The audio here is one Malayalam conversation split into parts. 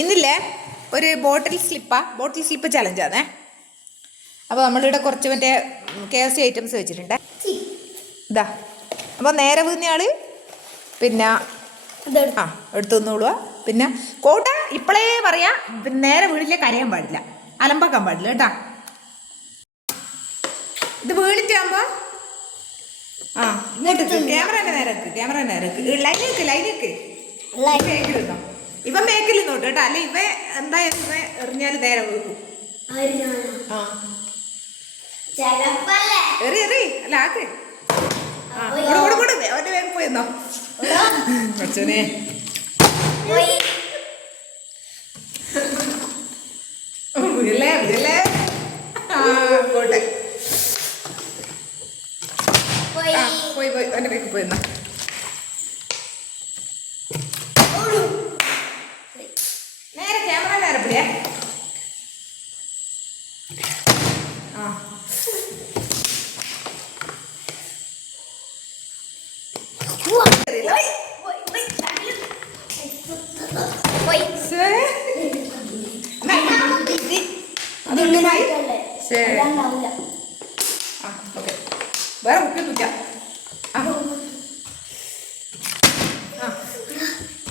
ഇന്നില്ലേ ഒരു ബോട്ടിൽ സ്ലിപ്പ് ചലഞ്ചാണേ. അപ്പോൾ നമ്മളിവിടെ കുറച്ച് മറ്റേ KFC ഐറ്റംസ് വെച്ചിട്ടുണ്ട്. ഇതാ അപ്പോൾ നേരെ വീഴുന്നയാൾ പിന്നെ എടുത്തു തന്നോളുക. പിന്നെ കോട്ട ഇപ്പോഴേ പറയാ, നേരെ വീടില്ലേ കരയാൻ പാടില്ല, അലമ്പാക്കാൻ പാടില്ല കേട്ടാ. ഇത് വീണിട്ടാകുമ്പോൾ ഇങ്ങോട്ട് ക്യാമറേൻ്റെ നേരെ ലൈനേക്ക് ഇവൻ മേക്കിൽ നോട്ട് കേട്ടോ, അല്ലെ ഇവ എന്തായാലും ഇവ എറിഞ്ഞാൽ നേരെ വീഴും. എറി അല്ല ആക്ക് അവന്റെ വേഗം പോയെന്നോ അച്ഛനെ. പോയി അവന്റെ വേഗം പോയെന്നോ. നേരെ ക്യാമറ നേരെ പിടിയേ. വേറെ മുക്കിയൊന്നുമില്ല.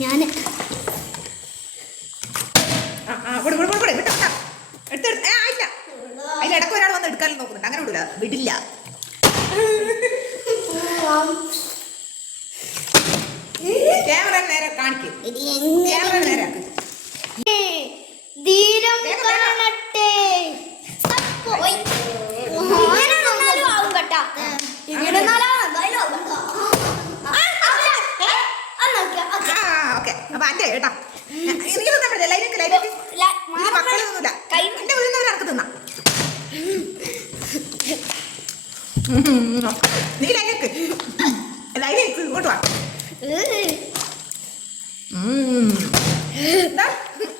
ഞാന് അതിലിടക്ക് ഒരാൾ വന്ന് എടുക്കാനും നോക്കുന്നുണ്ട്. അങ്ങനെ വിടില്ല. ക്യാമറ നേരെ കാണിക്കും. ക്യാമറ നേരെ ഓക്കെ. അപ്പൊ അന്റെ കേട്ടാ മക്കളൊന്നുമില്ല, എന്റെ വീഴുന്നവർ ഇറക്ക് തിന്നാ. നീ ലൈനക്ക് ഇങ്ങോട്ട് വാ.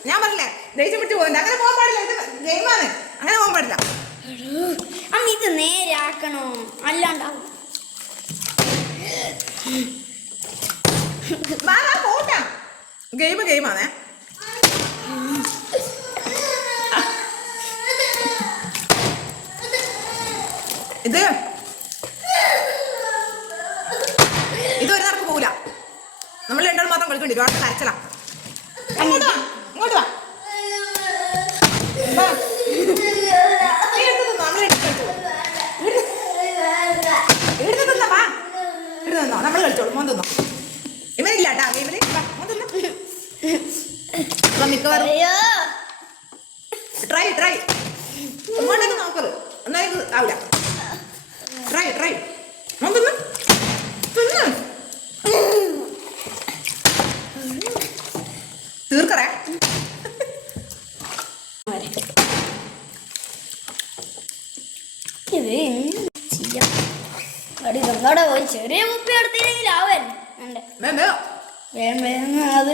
ഞാൻ പറഞ്ഞില്ലേ ദേഷ്യം പിടിച്ച് പോകുന്നത്, അങ്ങനെ പോകാൻ പാടില്ല. ഇത് ഗെയിമാണ്, അങ്ങനെ പോകാൻ പാടില്ല. അമ്മ ഇത് നേരാക്കണോ, അല്ലാണ്ടാവും. പോട്ടാ ഗെയിമാണേ. ഇതൊരു നടക്ക് പോകില്ല. നമ്മൾ രണ്ടാൾ മാത്രം കളിക്കണ്ടി. അവിടെ കരച്ചല. ഇങ്ങോട്ട് വാ. നമ്മൾ കളിച്ചോളൂ. മോൻ തിന്നോ. ഇവനില്ല കേട്ടാ ഗെയിമില്. മിക്കവാറും ട്രൈ ഇങ്ങോട്ടേക്ക് നോക്കല് എന്നാലും ആവില്ല. ട്രൈ മോൻ തിന്ന് തീർക്കറേ. പോയി ചെറിയ കുപ്പി എടുത്തില്ലെങ്കിൽ അവൻ അത്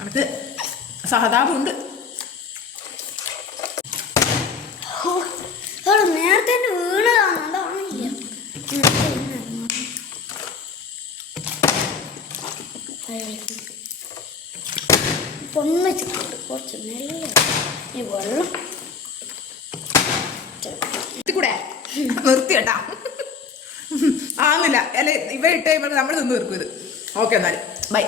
അടുത്ത് സഹതാപമുണ്ട്. നേരത്തെ വീണതാണോ പൊണ്ണിച്ചിട്ടുണ്ട് കുറച്ച് നല്ല ഈ വെള്ളം കൂടെ നിർത്തി കേട്ടാ. ആന്നില്ല അല്ലെ ഇവ ഇട്ട് നമ്മൾ നിന്ന് തീർക്കും ഇത്. ഓക്കെ എന്നാലും ബൈ.